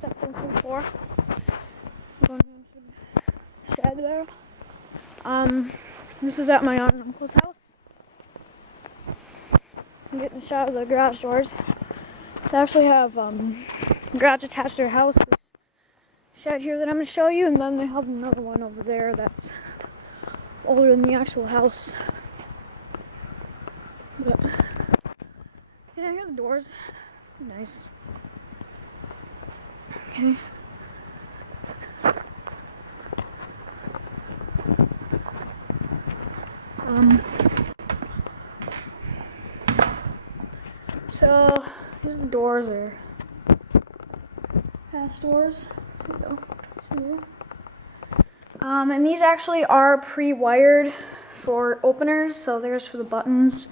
That's episode 24. I'm going into the shed there. This is at my aunt and uncle's house. I'm getting a shot of the garage doors. They actually have garage attached to their house. This shed here that I'm going to show you, and then they have another one over there that's older than the actual house. But yeah, here are the doors. Nice. Okay. So these are the doors, or Haas doors. There we go. See here. And these actually are pre-wired for openers. So there's for the buttons.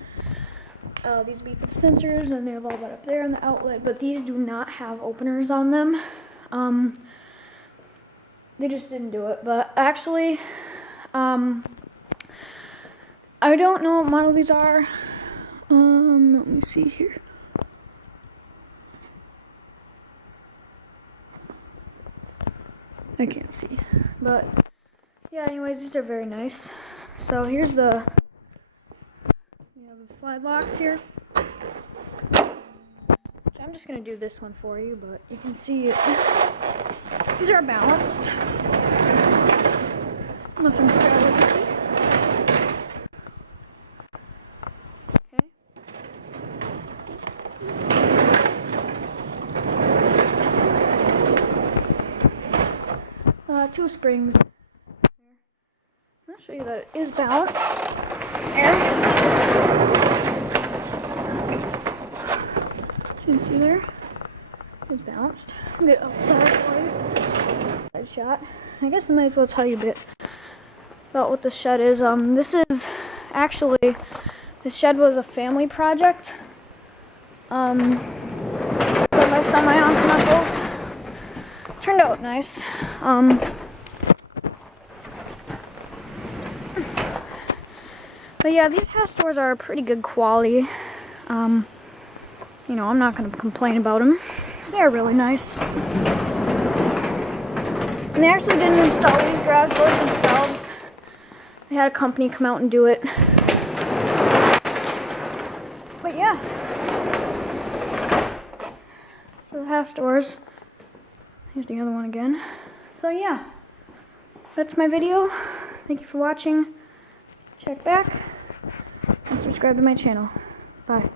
These beep sensors, and they have all that up there in the outlet. But these do not have openers on them. They just didn't do it. But actually, I don't know what model these are. Let me see here. I can't see, but yeah, anyways, these are very nice. So here's you have the slide locks here. I'm just gonna do this one for you, but you can see it. These are balanced. Nothing fairly easy. Two springs. I'll show you that it is balanced. There. You can see there. It's balanced. I'll get outside for you. Outside shot. I guess I might as well tell you a bit about what the shed is. This shed was a family project. Built by some of my aunts and uncles. Turned out nice. But yeah, these Haas doors are pretty good quality. I'm not going to complain about them. They're really nice. And they actually didn't install these garage doors themselves. They had a company come out and do it. But yeah. So the Haas doors. Here's the other one again. So yeah. That's my video. Thank you for watching. Check back and subscribe to my channel. Bye.